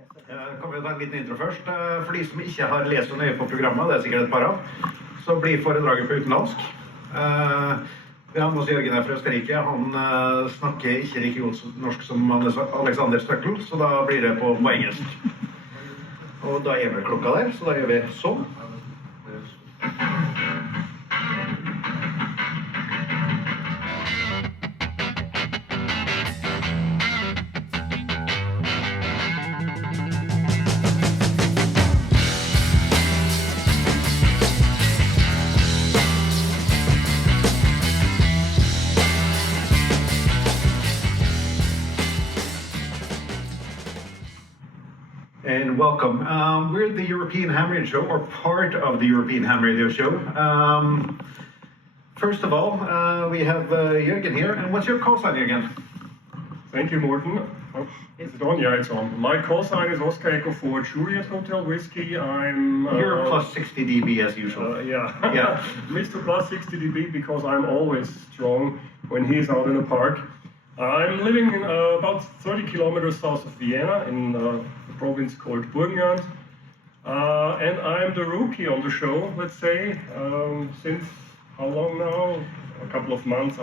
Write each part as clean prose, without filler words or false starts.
Kan vi ta en liten intro først. For de som ikke har lest så nøye på programmet, det er sikkert et par av, så blir foredraget på utenlandsk. Vi har med oss Jørgen her fra Østerrike. Han snakker ikke like godt norsk som Alexander Støkkel, så da blir det på engelsk. Og da er vel klokka der, så da gjør vi sånn. And welcome. We're the European Ham Radio Show, or part of the European Ham Radio Show. First of all, we have Jørgen here. And what's your call sign, Jørgen? Thank you, Morten. Oh, is it on? Yeah, it's on. My call sign is Oscar Echo 4 Juliet Hotel Whiskey. I'm... You're plus 60 dB as usual. Yeah. Yeah. Mr. Plus 60 dB because I'm always strong when he's out in the park. I'm living in, about 30 kilometers south of Vienna in a province called Burgenland. And I'm the rookie on the show, let's say, since how long now? A couple of months.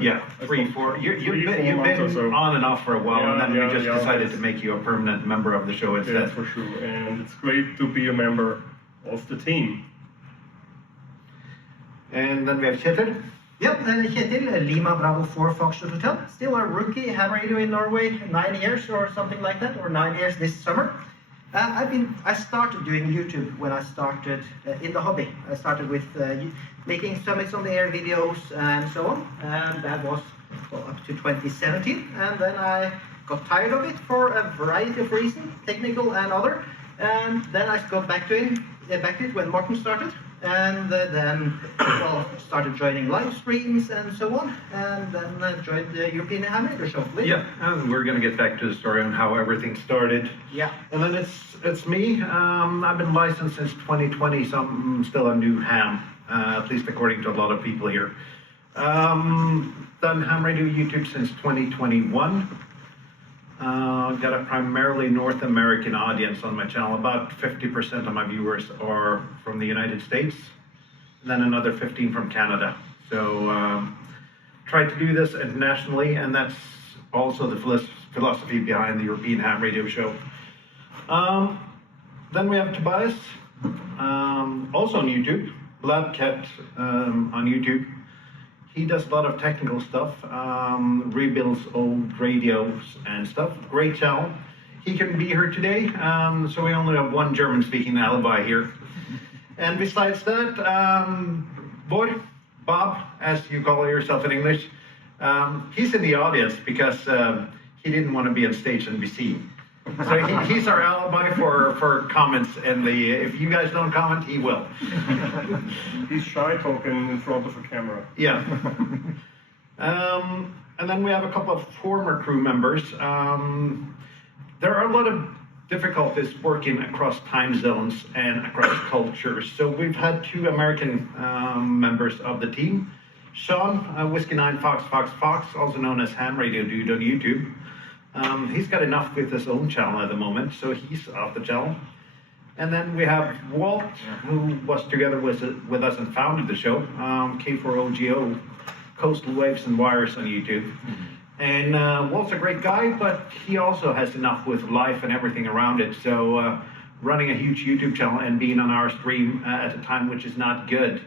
Yeah, 3, 4. You've been on and off for a while, and then we just decided to make you a permanent member of the show instead. Yeah, for sure. And it's great to be a member of the team. And then we have Kjetil. Yep, Kjetil, Lima Bravo 4 Foxtrot Hotel. Still a rookie, ham radio in Norway, 9 years or something like that, or 9 years this summer. I started doing YouTube when I started in the hobby. I started with making summits on the air videos and so on. And that was up to 2017. And then I got tired of it for a variety of reasons, technical and other. And then I got back to it when Morten started. And then started joining live streams and so on, and then joined the European Ham Radio Show. Yeah, and we're going to get back to the story on how everything started. Yeah. And then it's me. I've been licensed since 2020, so I'm still a new ham, at least according to a lot of people here. Done ham radio YouTube since 2021. Got a primarily North American audience on my channel. About 50% of my viewers are from the United States, and then another 15 from Canada. So tried to do this internationally, and that's also the philosophy behind the European Ham Radio Show. Then we have Tobias, also on YouTube, Bladcat on YouTube. He does a lot of technical stuff, rebuilds old radios and stuff. Great channel. He couldn't be here today, so we only have one German-speaking alibi here. And besides that, Bob, as you call yourself in English, he's in the audience because he didn't want to be on stage and be seen. So he's our alibi for comments, and if you guys don't comment, he will. He's shy talking in front of a camera. Yeah. And then we have a couple of former crew members. There are a lot of difficulties working across time zones and across cultures. So we've had 2 American members of the team. Sean, Whiskey 9 Fox, also known as Ham Radio Dude on YouTube. He's got enough with his own channel at the moment, so he's off the channel. And then we have Walt, who was together with us and founded the show, K4OGO, Coastal Waves and Wires on YouTube. Mm-hmm. And Walt's a great guy, but he also has enough with life and everything around it. So running a huge YouTube channel and being on our stream at a time which is not good,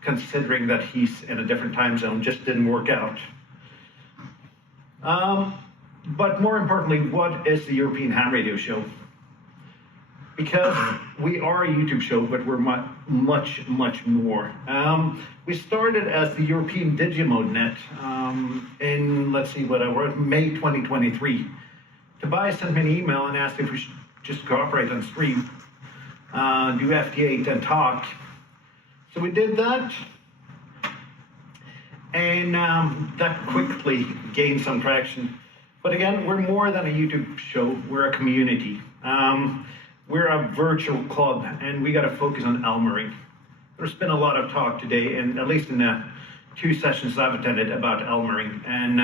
considering that he's in a different time zone, just didn't work out. But more importantly, what is the European Ham Radio Show? Because we are a YouTube show, but we're much more. We started as the European Digimode Net in, let's see what I wrote, May 2023. Tobias sent me an email and asked if we should just cooperate on stream, do FT8 and talk. So we did that. And that quickly gained some traction. But again, we're more than a YouTube show, we're a community. We're a virtual club, and we got to focus on Elmering. There's been a lot of talk today, and at least in the 2 sessions I've attended, about Elmering. And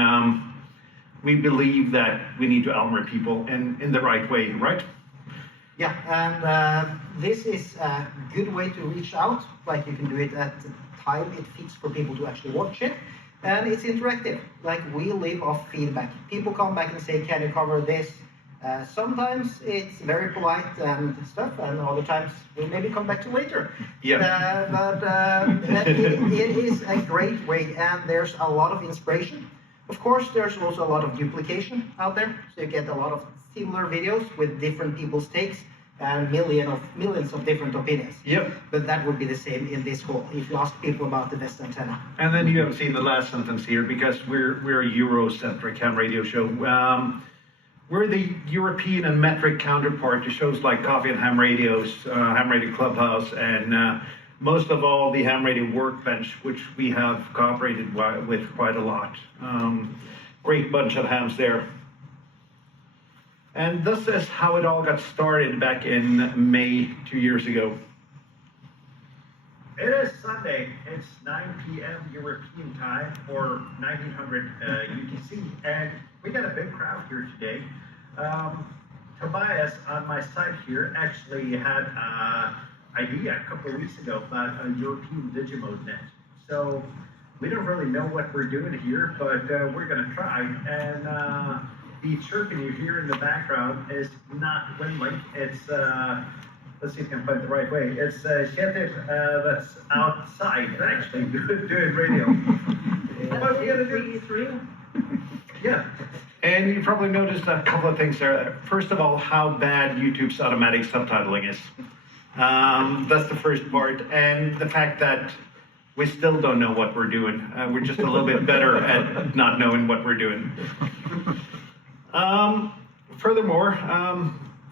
we believe that we need to armor people in the right way, right? Yeah, and this is a good way to reach out. Like you can do it at the time it fits for people to actually watch it. And it's interactive. Like we live off feedback. People come back and say, can you cover this? Sometimes it's very polite and stuff, and other times we'll maybe come back to later. Yeah. But it is a great way, and there's a lot of inspiration. Of course, there's also a lot of duplication out there, so you get a lot of similar videos with different people's takes and millions of different opinions. Yep. But that would be the same in this hall if you ask people about the best antenna. And then you have seen the last sentence here, because we're a Eurocentric ham radio show. We're the European and metric counterpart to shows like Coffee and Ham Radio's, Ham Radio Clubhouse, and most of all the Ham Radio Workbench, which we have cooperated with quite a lot. Great bunch of hams there. And this is how it all got started back in May 2 years ago. It is Sunday. It's 9 p.m. European time, or 1900 UTC, and we got a big crowd here today. Tobias on my side here actually had an idea a couple of weeks ago about a European Digimode net. So we don't really know what we're doing here, but we're going to try. And the chirping you hear in the background is not windmill. It's let's see if I can put it the right way. It's Kjetil that's outside actually doing radio. What are we gonna do? Yeah. And you probably noticed a couple of things there. First of all, how bad YouTube's automatic subtitling is. That's the first part. And the fact that we still don't know what we're doing. We're just a little bit better at not knowing what we're doing. Furthermore,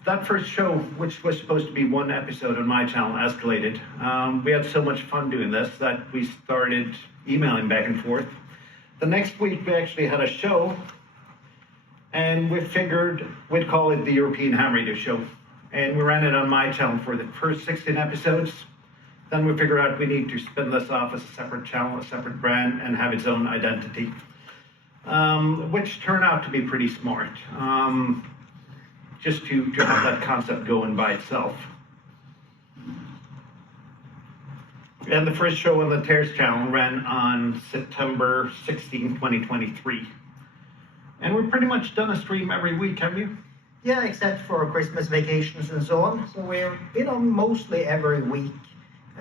that first show, which was supposed to be one episode on my channel, escalated. We had so much fun doing this that we started emailing back and forth. The next week, we actually had a show, and we figured we'd call it the European Ham Radio Show. And we ran it on my channel for the first 16 episodes. Then we figured out we need to spin this off as a separate channel, a separate brand, and have its own identity, which turned out to be pretty smart. Just to have that concept going by itself. And the first show on the TEHRS channel ran on September 16, 2023. And we've pretty much done a stream every week, haven't you? Yeah, except for Christmas vacations and so on. So we've been on mostly every week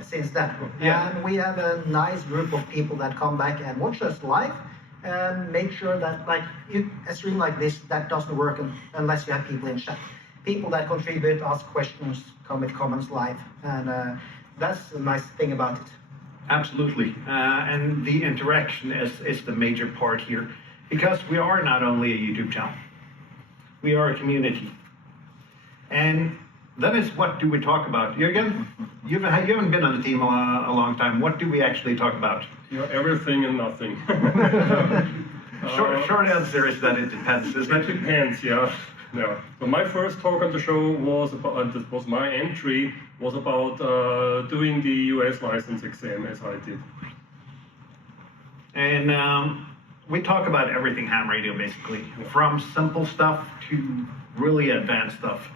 since that. Yeah. And we have a nice group of people that come back and watch us live and make sure that, like, a stream like this, that doesn't work unless you have people in chat. People that contribute, ask questions, come with comments live. And that's the nice thing about it. Absolutely. And the interaction is the major part here. Because we are not only a YouTube channel, we are a community. And that is, what do we talk about? Jürgen, you haven't been on the team a long time. What do we actually talk about? You know, everything and nothing. Short answer is that it depends, isn't It it? depends, yeah. Yeah. So my first talk on the show was about, this was my entry, was about doing the US license exam as I did. And we talk about everything ham radio, basically, from simple stuff to really advanced stuff.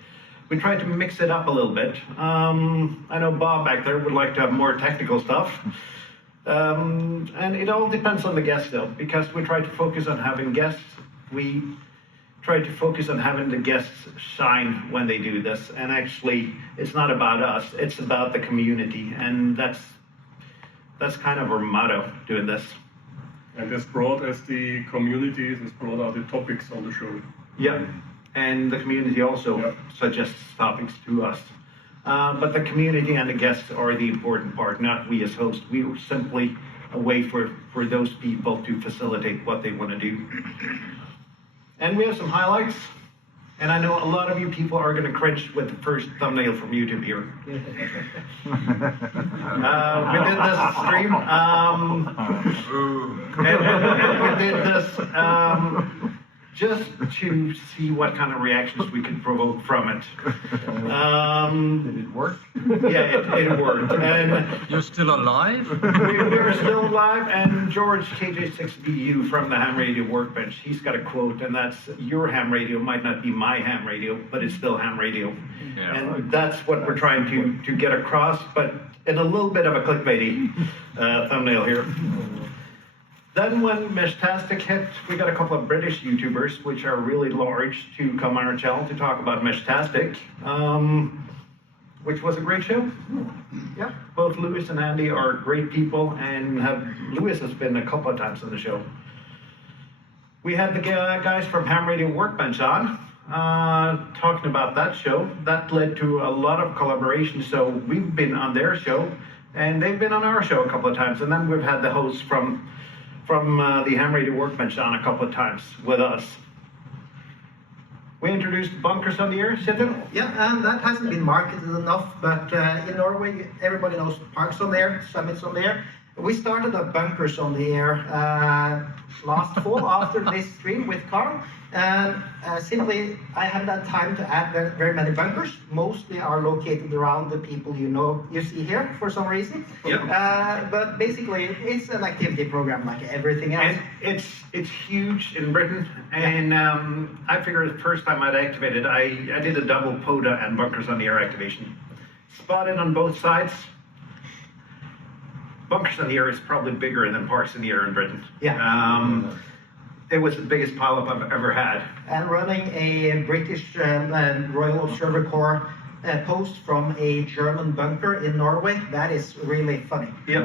We try to mix it up a little bit. I know Bob back there would like to have more technical stuff. And it all depends on the guest, though, because we try to focus on having guests. We try to focus on having the guests shine when they do this. And actually, it's not about us, it's about the community. And that's kind of our motto, doing this. And as broad as the community is, as broad are the topics on the show. Yeah, and the community also suggests topics to us. But the community and the guests are the important part, not we as hosts. We are simply a way for those people to facilitate what they want to do. And we have some highlights. And I know a lot of you people are going to cringe with the first thumbnail from YouTube here. We did this stream. And we did this just to see what kind of reactions we could provoke from it. Did it work? Yeah, it worked. And You're still alive? we were still alive, and George KJ6BU from the Ham Radio Workbench, he's got a quote, and that's, your ham radio might not be my ham radio, but it's still ham radio. Yeah. And that's what we're trying to get across, but in a little bit of a clickbaity thumbnail here. Then when Meshtastic hit, we got a couple of British YouTubers, which are really large, to come on our channel to talk about Meshtastic, which was a great show. Yeah, both Lewis and Andy are great people, and Lewis has been a couple of times on the show. We had the guys from Ham Radio Workbench on, talking about that show. That led to a lot of collaboration, so we've been on their show, and they've been on our show a couple of times, and then we've had the hosts from the Ham Radio Workbench on a couple of times with us. We introduced Bunkers on the Air, Sittin. Yeah, and that hasn't been marketed enough, but in Norway, everybody knows Parks on the Air, Summits on the Air. We started a Bunkers on the Air last fall after this stream with Carl, and simply I haven't had time to add very many bunkers. Mostly are located around the people you see here for some reason. Yeah. But basically, it's an activity program like everything else. And it's huge in Britain, and I figured the first time I'd activated, I did a double PODA and Bunkers on the Air activation. Spotted on both sides. Bunkers on the Air is probably bigger than Parks on the Air in Britain. Yeah. It was the biggest pileup I've ever had. And running a British Royal Observer Corps post from a German bunker in Norway, that is really funny. Yep.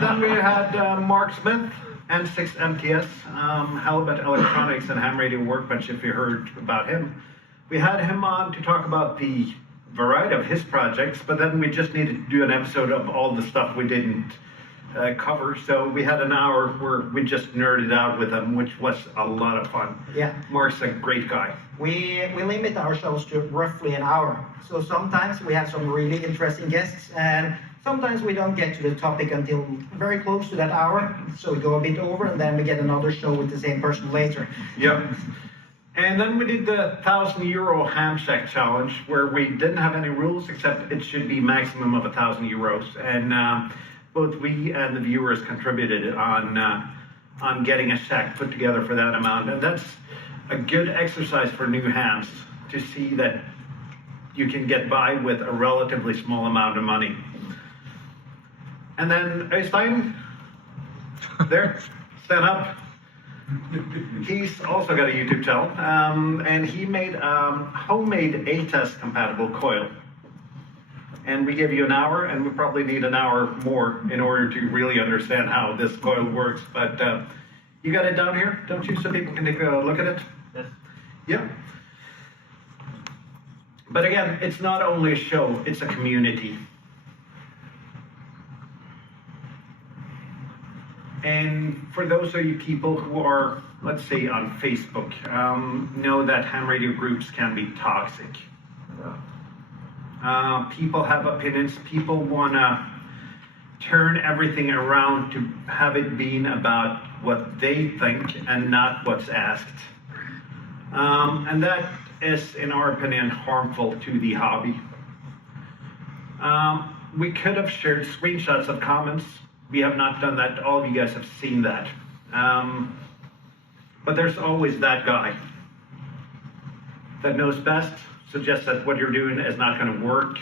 Then we had Mark Smith, M6 MTS, Halibut Electronics and Ham Radio Workbench, if you heard about him. We had him on to talk about the variety of his projects, but then we just needed to do an episode of all the stuff we didn't cover, so we had an hour where we just nerded out with him, which was a lot of fun. Yeah. Mark's a great guy. We limit our shows to roughly an hour. So sometimes we have some really interesting guests, and sometimes we don't get to the topic until very close to that hour. So we go a bit over, and then we get another show with the same person later. Yep. And then we did the €1,000 ham shack challenge, where we didn't have any rules except it should be maximum of €1,000, and both we and the viewers contributed on getting a shack put together for that amount, and that's a good exercise for new hams to see that you can get by with a relatively small amount of money. And then Øystein, there, stand up. He's also got a YouTube channel, and he made homemade ATES compatible coil. And we give you an hour, and we probably need an hour more in order to really understand how this coil works. But you got it down here, don't you, so people can take a look at it? Yes. Yeah. But again, it's not only a show, it's a community. And for those of you people who are, let's say, on Facebook, know that ham radio groups can be toxic. People have opinions. People want to turn everything around to have it being about what they think and not what's asked. And that is, in our opinion, harmful to the hobby. We could have shared screenshots of comments. We have not done that. All of you guys have seen that. But there's always that guy that knows best, suggests that what you're doing is not going to work,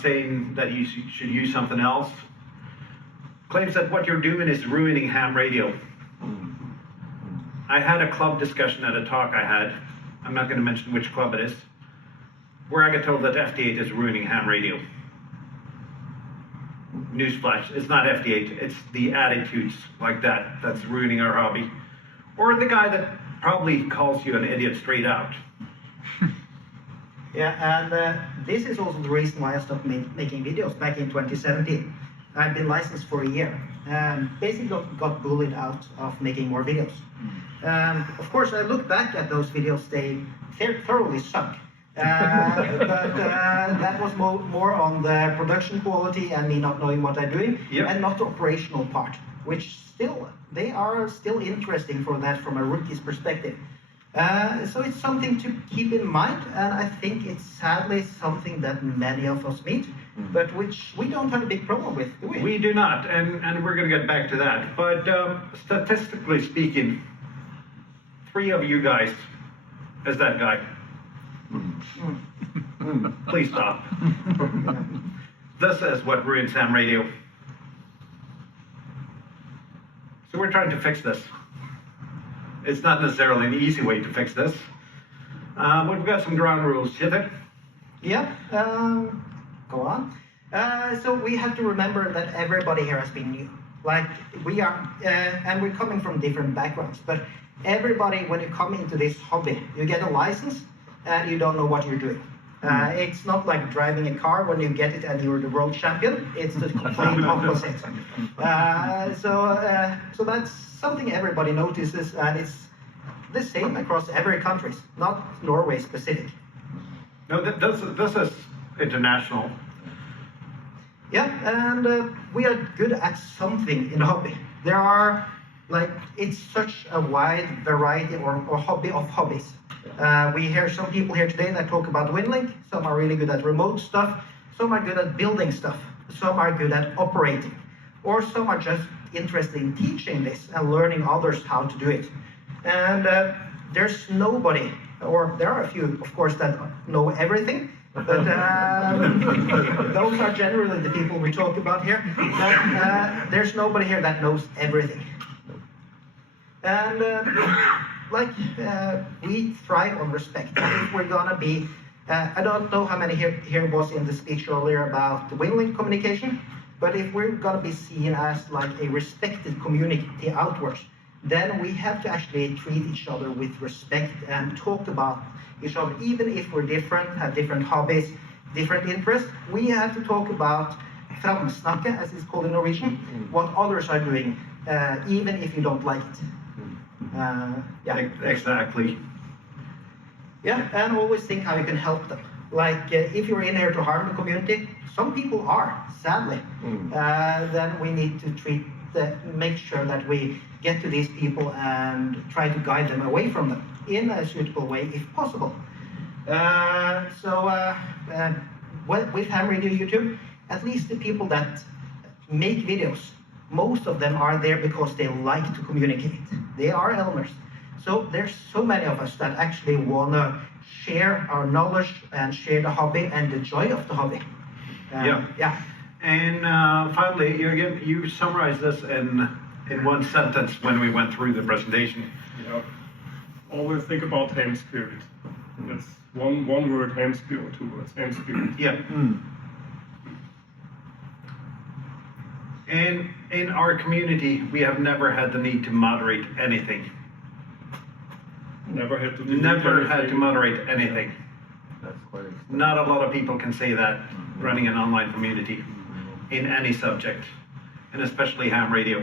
saying that you should use something else, claims that what you're doing is ruining ham radio. I had a club discussion at a talk I had, I'm not going to mention which club it is, where I got told that FD8 is ruining ham radio. Newsflash, it's not FD8, it's the attitudes like that that's ruining our hobby. Or the guy that probably calls you an idiot straight out. Yeah, and this is also the reason why I stopped making videos back in 2017. I've been licensed for a year, and basically got bullied out of making more videos. Of course, I look back at those videos, they thoroughly suck. But that was more on the production quality and me not knowing what I'm doing, Yep. and not the operational part. which they are still interesting for that from a rookie's perspective. So it's something to keep in mind, and I think it's sadly something that many of us meet, but which we don't have a big problem with, do we? We do not, and we're going to get back to that. But statistically speaking, 3 of you guys is that guy. Please stop. This is what ruins ham radio. So we're trying to fix this. It's not necessarily an easy way to fix this. But we've got some ground rules. Hit it? Yeah, go on. So we have to remember that everybody here has been new. Like we are, and we're coming from different backgrounds, but everybody, when you come into this hobby, you get a license and you don't know what you're doing. It's not like driving a car when you get it and you're the world champion. It's the complete opposite. So that's something everybody notices, and it's the same across every country, not Norway specific. No, this is international. Yeah, and we are good at something in the hobby. There are, it's such a wide variety or hobby of hobbies. We hear some people here today that talk about WinLink. Some are really good at remote stuff. Some are good at building stuff. Some are good at operating. Or some are just interested in teaching this and learning others how to do it. And there's nobody, or there are a few, of course, that know everything. But those are generally the people we talk about here. But there's nobody here that knows everything. And we thrive on respect. If we're gonna be, I don't know how many here was in the speech earlier about the WinLink communication, but if we're gonna be seen as like a respected community outwards, then we have to actually treat each other with respect and talk about each other, even if we're different, have different hobbies, different interests. We have to talk about framsnakke, as it's called in Norwegian, what others are doing, even if you don't like it. Yeah. Exactly. Yeah, and always think how you can help them. Like, if you're in here to harm the community, some people are, sadly. Then we need to make sure that we get to these people and try to guide them away from them in a suitable way, if possible. With Ham Radio YouTube, at least the people that make videos, most of them are there because they like to communicate. They are Elmers. So there's so many of us that actually want to share our knowledge and share the hobby and the joy of the hobby. Yeah. And finally, you summarized this in one sentence when we went through the presentation. Yeah. Always think about ham spirit. That's one word, ham spirit, 2 words, ham spirit. Yeah. And in our community, we have never had the need to moderate anything. Never had to moderate anything. That's quite exciting. Not a lot of people can say that running an online community in any subject, and especially ham radio.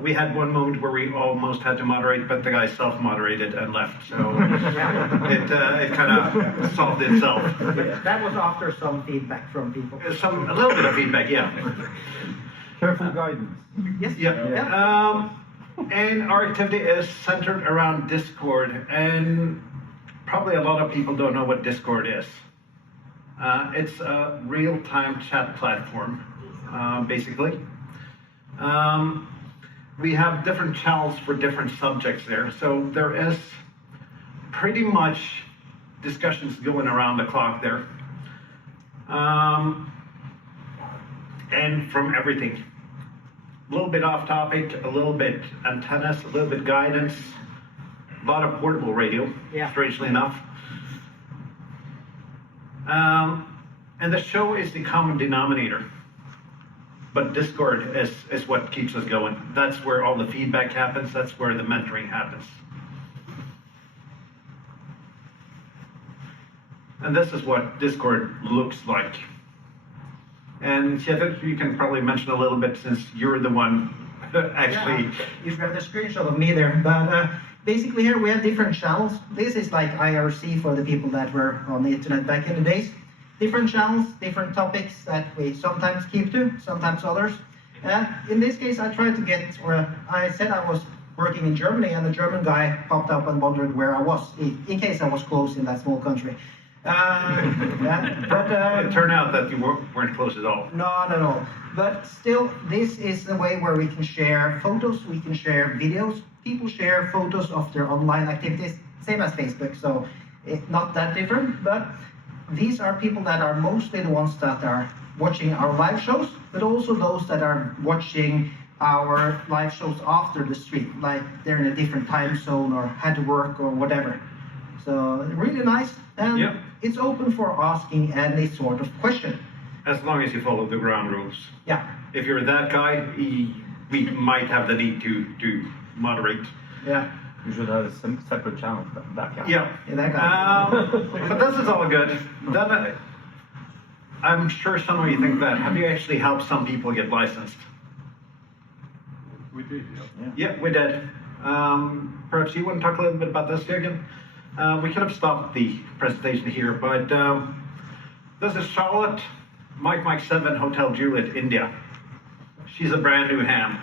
We had one moment where we almost had to moderate, but the guy self-moderated and left, so it kind of solved itself. That was after some feedback from people. A little bit of feedback, yeah. Careful guidance. Yes. Yeah. And our activity is centered around Discord, and probably a lot of people don't know what Discord is. It's a real-time chat platform, basically. We have different channels for different subjects there, so there is pretty much discussions going around the clock there. And from everything. A little bit off topic, a little bit antennas, a little bit guidance, a lot of portable radio, strangely enough. And the show is the common denominator. But Discord is what keeps us going. That's where all the feedback happens. That's where the mentoring happens. And this is what Discord looks like. And Kjetil, you can probably mention a little bit since you're the one actually. Yeah, you have the screenshot of me there. But basically here we have different channels. This is like IRC for the people that were on the internet back in the days. Different channels, different topics that we sometimes keep to, sometimes others. In this case, I tried to get, or I said I was working in Germany, and a German guy popped up and wondered where I was, in case I was close in that small country. It turned out that you weren't close at all. Not at all. But still, this is the way where we can share photos, we can share videos. People share photos of their online activities, same as Facebook, so it's not that different. But these are people that are mostly the ones that are watching our live shows, but also those that are watching our live shows after the stream, like they're in a different time zone or had to work or whatever. So really nice, and Yep. it's open for asking any sort of question. As long as you follow the ground rules. Yeah, If you're that guy, we might have the need to moderate. yeah, You should have a separate channel for that guy. Yeah. yeah, that guy. But this is all good. Then I'm sure some of you think that. Have you actually helped some people get licensed? We did, yeah. Yeah, we did. Perhaps you want to talk a little bit about this, Jürgen? We could have stopped the presentation here, but this is Charlotte, Mike 7, Hotel Juliet, India. She's a brand new ham.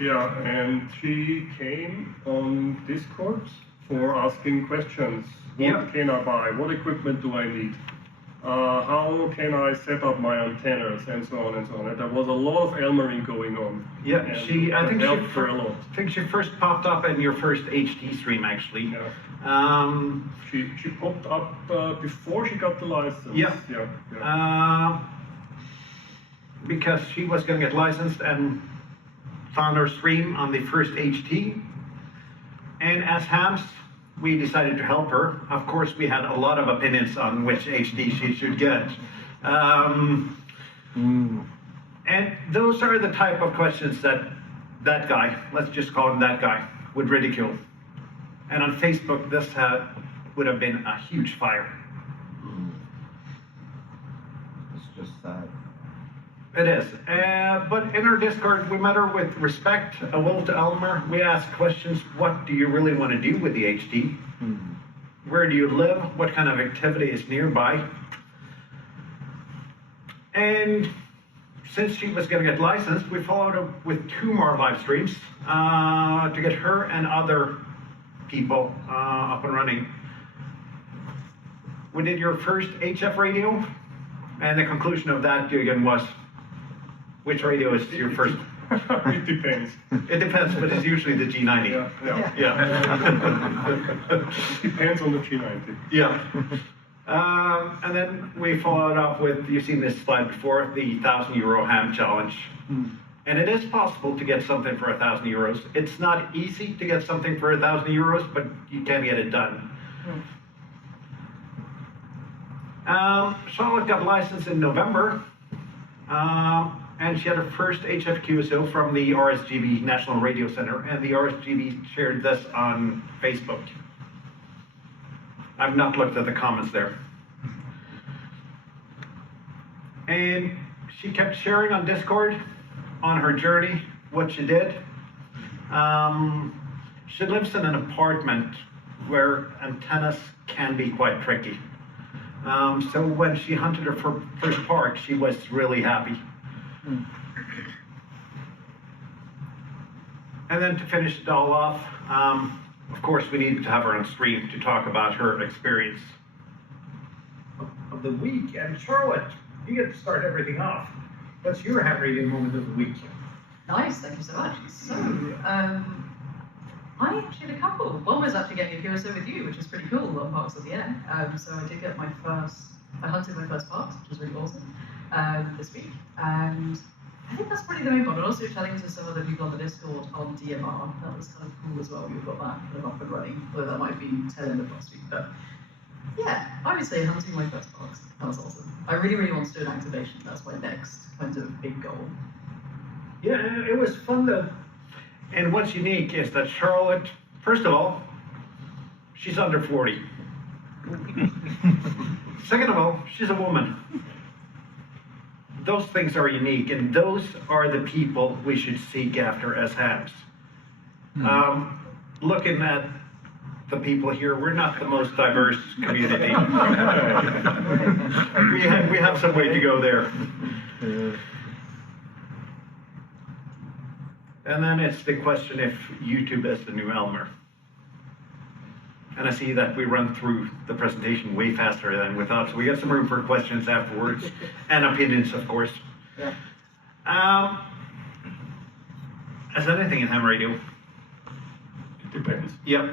Yeah, and she came on Discord for asking questions. What Yeah. can I buy? What equipment do I need? How can I set up my antennas and so on and so on. And there was a lot of Elmering going on. Yeah, and I think it helped her a lot. she first popped up in your first HD stream, actually. Yeah. She popped up before she got the license. Yeah. Yeah. Because she was going to get licensed and found her stream on the first HT. And as hams, we decided to help her. Of course, we had a lot of opinions on which HD she should get. And those are the type of questions that guy, let's just call him that guy, would ridicule. And on Facebook, this would have been a huge fire. It's just sad. It is. But in our Discord, we met her with respect, a will to Elmer. We asked questions, what do you really want to do with the HD? Where do you live? What kind of activity is nearby? And since she was going to get licensed, we followed up with 2 more live streams to get her and other people up and running. We did your first HF radio, and the conclusion of that, Jürgen, was which radio is your first? It depends. It depends, but it's usually the G90. Yeah. Yeah. It depends on the G90. Yeah. And then we followed up with, you've seen this slide before, the €1,000 ham challenge. And it is possible to get something for €1,000. It's not easy to get something for €1,000, but you can get it done. Charlotte got licensed in November, and she had her first HF QSO from the RSGB National Radio Center, and the RSGB shared this on Facebook. I've not looked at the comments there. And she kept sharing on Discord on her journey, what she did. She lives in an apartment where antennas can be quite tricky. So when she hunted her first park, she was really happy. And then to finish it all off, of course, we needed to have her on stream to talk about her experience. Of the week, and Charlotte, you get to start everything off. What's your ham radio moment of the week? Nice, thank you so much. So, I actually had a couple. One was actually getting a QSO with you, which is pretty cool on Parks of the Air. So I did get I hunted my first parks, which was really awesome, this week. And I think that's probably the main one, but also chatting to some other people on the Discord on DMR. That was kind of cool as well. We've got that kind of up and running, although that might be tail end of last week. But yeah, I would say hunting my first parks. That was awesome. I really, really want to do an activation. That's my next kind of big goal. Yeah, it was fun though. And what's unique is that Charlotte, first of all, she's under 40. Second of all, she's a woman. Those things are unique, and those are the people we should seek after as hams. Looking at the people here, we're not the most diverse community. we have some way to go there. And then it's the question if YouTube is the new Elmer. And I see that we run through the presentation way faster than we thought, so we got some room for questions afterwards, and opinions, of course. Yeah. As anything in ham radio. It depends. Yep.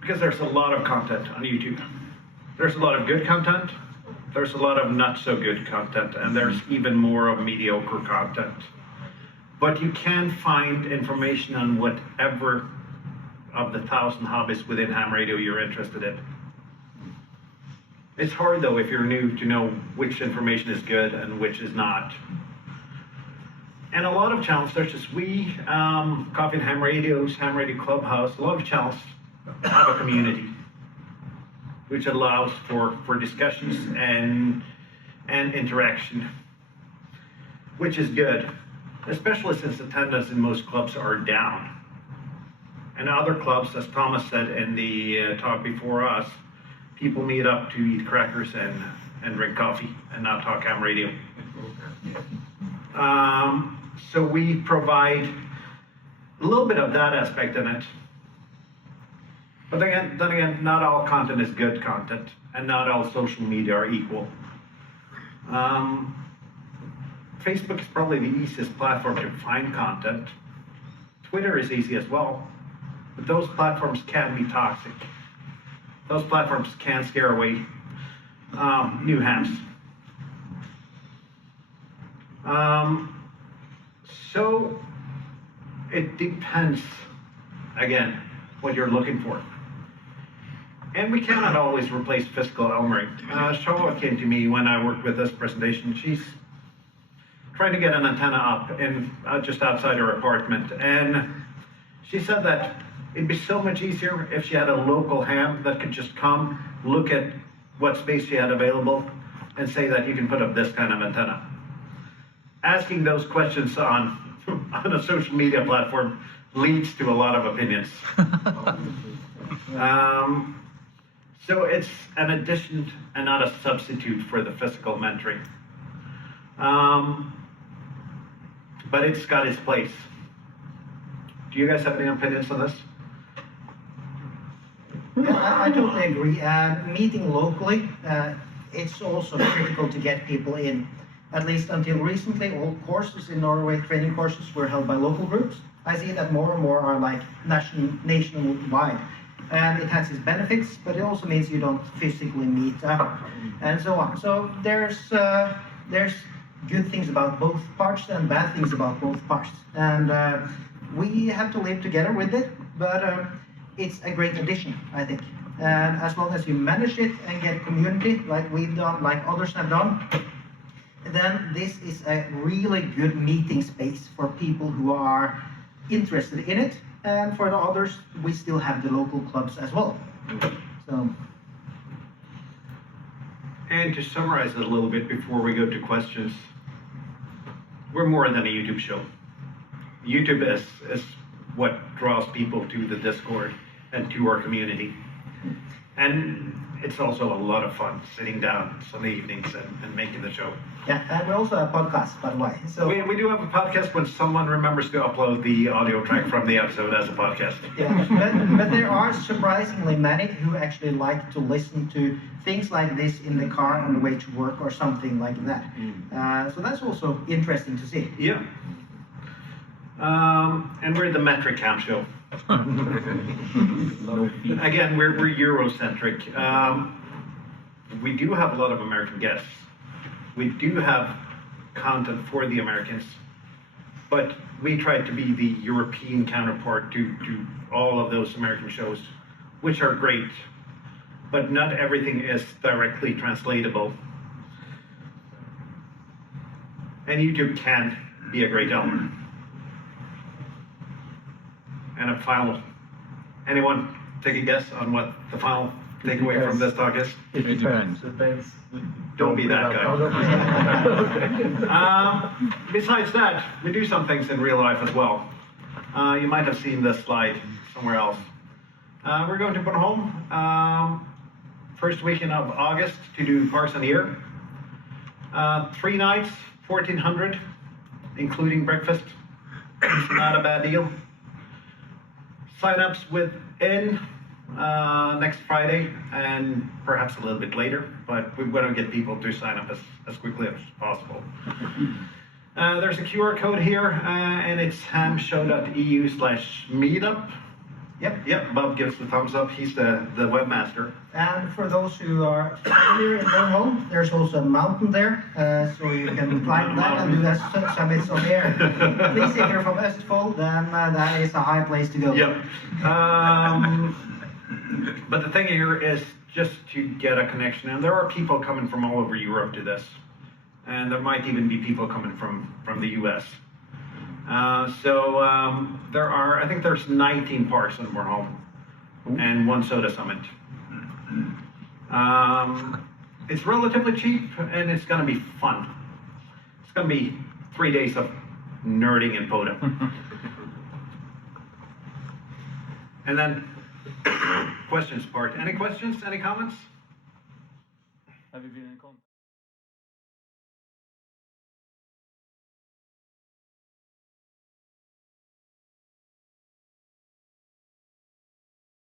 Because there's a lot of content on YouTube. There's a lot of good content, there's a lot of not so good content, and there's even more of mediocre content. But you can find information on whatever of the 1,000 hobbies within ham radio you're interested in. It's hard though, if you're new, to know which information is good and which is not. And a lot of channels, such as we, Coffee and Ham Radio's, Ham Radio Clubhouse, a lot of channels have a community, which allows for discussions and interaction, which is good, especially since attendance in most clubs are down. And other clubs, as Thomas said in the talk before us, people meet up to eat crackers and drink coffee and not talk ham radio. So we provide a little bit of that aspect in it. But then again, not all content is good content, and not all social media are equal. Facebook is probably the easiest platform to find content. Twitter is easy as well, but those platforms can be toxic. Those platforms can scare away new hams. So it depends, again, what you're looking for. And we cannot always replace physical elmering. Charlotte came to me when I worked with this presentation. She's trying to get an antenna up in just outside her apartment, and she said that it'd be so much easier if she had a local ham that could just come, look at what space she had available, and say that you can put up this kind of antenna. Asking those questions on a social media platform leads to a lot of opinions. So it's an addition and not a substitute for the physical mentoring. But it's got its place. Do you guys have any opinions on this? Yeah, I totally agree. Meeting locally, it's also critical to get people in. At least until recently, all courses in Norway, training courses, were held by local groups. I see that more and more are like nationwide. And it has its benefits, but it also means you don't physically meet up, and so on. So there's good things about both parts and bad things about both parts. And we have to live together with it, but it's a great addition, I think. And as long as you manage it and get a community like we've done, like others have done, then this is a really good meeting space for people who are interested in it. And for the others, we still have the local clubs as well. So. And to summarize it a little bit before we go to questions, we're more than a YouTube show. YouTube is what draws people to the Discord and to our community. And it's also a lot of fun sitting down some evenings and making the show. Yeah, and we also have podcasts, by the way. So we do have a podcast when someone remembers to upload the audio track from the episode as a podcast. yeah, but there are surprisingly many who actually like to listen to things like this in the car on the way to work or something like that. So that's also interesting to see. Yeah. And we're the metric ham show. Again, we're Eurocentric. We do have a lot of American guests. We do have content for the Americans, but we try to be the European counterpart to all of those American shows, which are great, but not everything is directly translatable. And YouTube can be a great element. And a final, anyone take a guess on what the final takeaway from this talk is? It depends. Don't be that guy. Besides that, we do some things in real life as well. You might have seen this slide somewhere else. We're going to Bornholm first weekend of August to do Parks and Year. 3 nights, 1,400, including breakfast. It's not a bad deal. Sign-ups within next Friday and perhaps a little bit later, but we want to get people to sign up as quickly as possible. There's a QR code here, and it's hamshow.eu/meetup. Yep, Bob gives the thumbs up. He's the webmaster. And for those who are familiar in their home, there's also a mountain there, so you can climb that and do summits on there. Please, if you're from Østfold, then that is a high place to go. Yep. But the thing here is just to get a connection, and there are people coming from all over Europe to this, and there might even be people coming from the US. There are, I think there's 19 parks in Bornholm and 1 soda summit. It's relatively cheap and it's going to be fun. It's going to be 3 days of nerding in Poda. And then questions part. Any questions? Any comments? Have you been in contact?